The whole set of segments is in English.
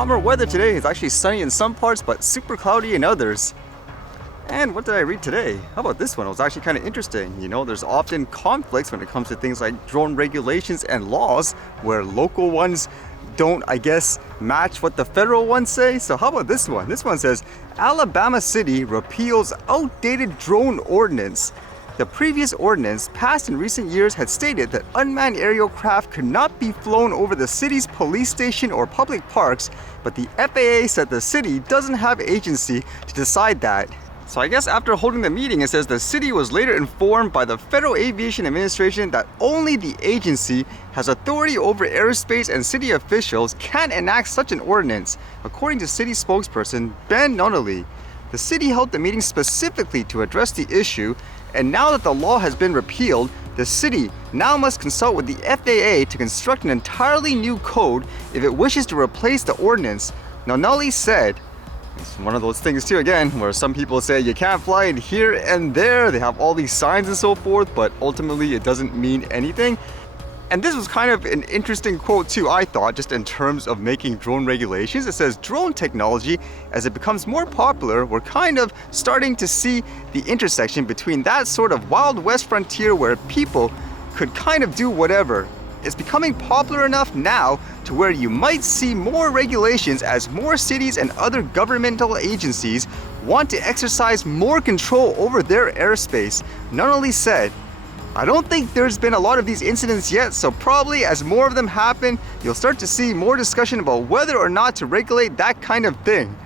calmer weather today. It's actually sunny in some parts, but super cloudy in others. And what did I read today? How about this one? It was actually kind of interesting. You know, there's often conflicts when it comes to things like drone regulations and laws, where local ones don't, I guess, match what the federal ones say. So how about this one? This one says, Alabama City repeals outdated drone ordinance. The previous ordinance, passed in recent years, had stated that unmanned aerial craft could not be flown over the city's police station or public parks, but the FAA said the city doesn't have agency to decide that. So I guess after holding the meeting, it says the city was later informed by the Federal Aviation Administration that only the agency has authority over airspace and city officials can enact such an ordinance, according to city spokesperson Ben Nunnally. The city held the meeting specifically to address the issue, and now that the law has been repealed, the city now must consult with the FAA to construct an entirely new code if it wishes to replace the ordinance. Nunnally said, it's one of those things too, again, where some people say you can't fly it here and there. They have all these signs and so forth, but ultimately it doesn't mean anything. And this was kind of an interesting quote too, I thought, just in terms of making drone regulations. It says, drone technology, as it becomes more popular, we're kind of starting to see the intersection between that sort of Wild West frontier where people could kind of do whatever. It's becoming popular enough now to where you might see more regulations as more cities and other governmental agencies want to exercise more control over their airspace. Nunnally said, I don't think there's been a lot of these incidents yet, so probably as more of them happen, you'll start to see more discussion about whether or not to regulate that kind of thing.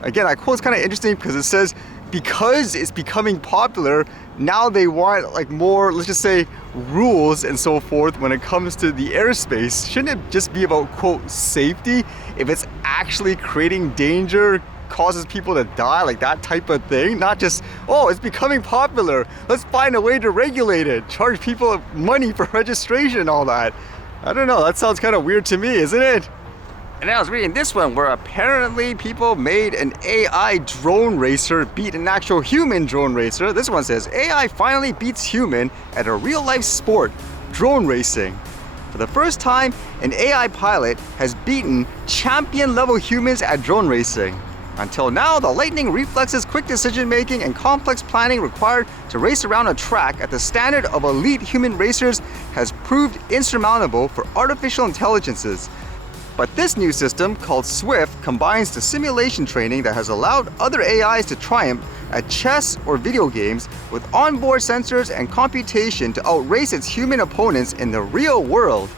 Again, that quote's kind of interesting because it says, because it's becoming popular, now they want like more, let's just say, rules and so forth when it comes to the airspace. Shouldn't it just be about, quote, safety? If it's actually creating danger, causes people to die, like that type of thing, not just, oh, it's becoming popular, let's find a way to regulate it, charge people money for registration and all that. I don't know, that sounds kind of weird to me, isn't it? And then I was reading this one where apparently people made an AI drone racer beat an actual human drone racer. This one says, AI finally beats human at a real-life sport, drone racing. For the first time, an AI pilot has beaten champion-level humans at drone racing. Until now, the lightning reflexes, quick decision-making, and complex planning required to race around a track at the standard of elite human racers has proved insurmountable for artificial intelligences. But this new system, called Swift, combines the simulation training that has allowed other AIs to triumph at chess or video games with onboard sensors and computation to outrace its human opponents in the real world.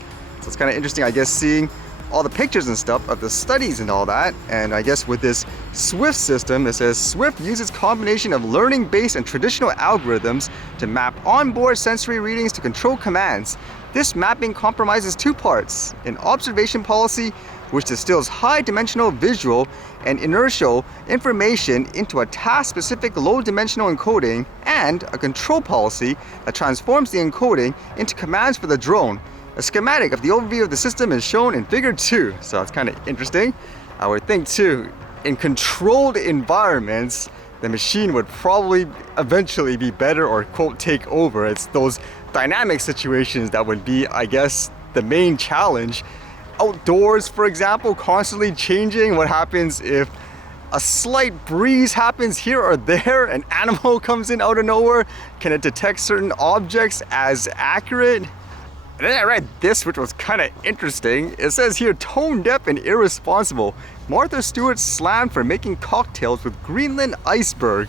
So it's kind of interesting, I guess, seeing all the pictures and stuff of the studies and all that. And I guess with this Swift system, it says Swift uses combination of learning-based and traditional algorithms to map onboard sensory readings to control commands. This mapping compromises two parts: an observation policy, which distills high-dimensional visual and inertial information into a task-specific low-dimensional encoding, and a control policy that transforms the encoding into commands for the drone. A schematic of the overview of the system is shown in Figure 2, so that's kind of interesting. I would think too, in controlled environments, the machine would probably eventually be better or, quote, take over. It's those dynamic situations that would be, I guess, the main challenge. Outdoors, for example, constantly changing. What happens if a slight breeze happens here or there, an animal comes in out of nowhere? Can it detect certain objects as accurate? And then I read this, which was kind of interesting. It says here, tone deaf and irresponsible. Martha Stewart slammed for making cocktails with Greenland Iceberg.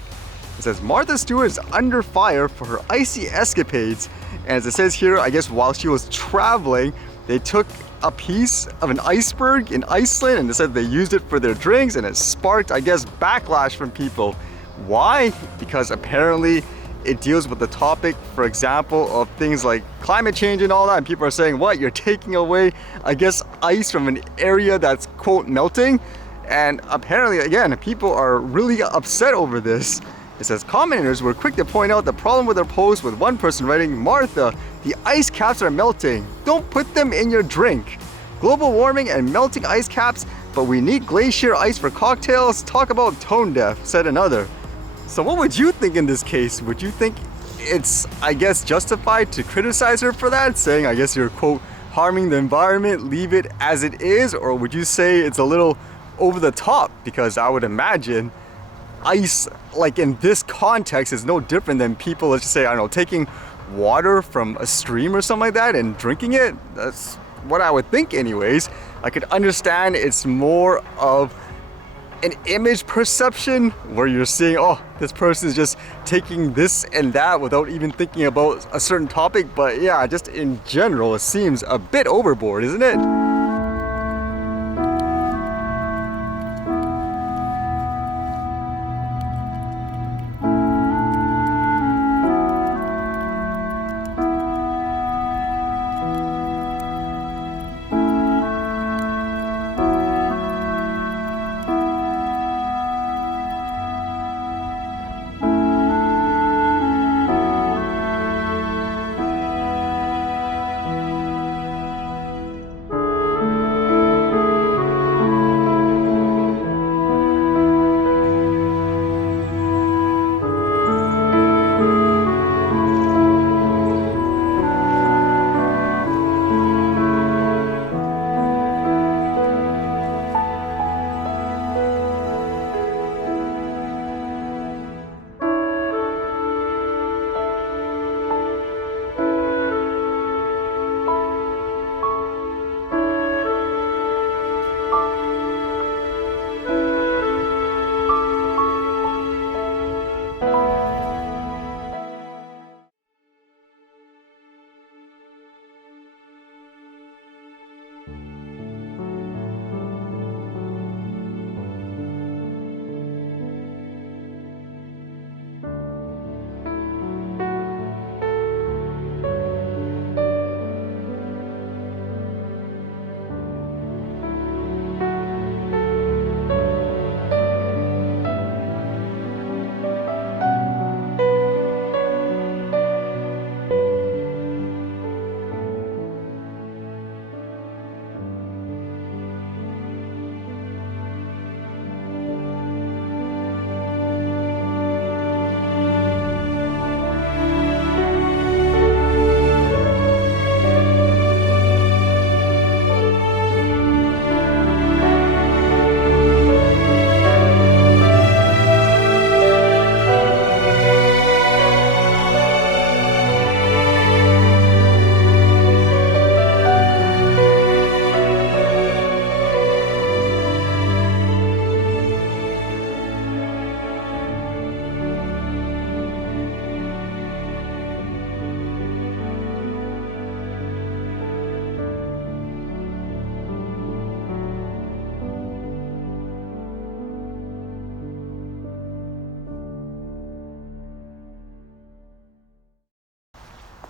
It says Martha Stewart is under fire for her icy escapades. And as it says here, I guess while she was traveling, they took a piece of an iceberg in Iceland and they said they used it for their drinks, and it sparked, I guess, backlash from people. Why? Because apparently it deals with the topic, for example, of things like climate change and all that. And people are saying, what, you're taking away, I guess, ice from an area that's, quote, melting? And apparently, again, people are really upset over this. It says commenters were quick to point out the problem with their post, with one person writing, Martha, the ice caps are melting. Don't put them in your drink. Global warming and melting ice caps, but we need glacier ice for cocktails. Talk about tone deaf, said another. So what would you think in this case? Would you think it's, I guess, justified to criticize her for that, saying, I guess, you're, quote, harming the environment, leave it as it is? Or would you say it's a little over the top, because I would imagine ice, like in this context, is no different than people, let's just say, I don't know, taking water from a stream or something like that and drinking it. That's what I would think anyways. I could understand it's more of an image perception where you're seeing, oh, this person is just taking this and that without even thinking about a certain topic. But yeah, just in general, it seems a bit overboard, isn't it?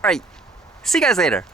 Alright, see you guys later.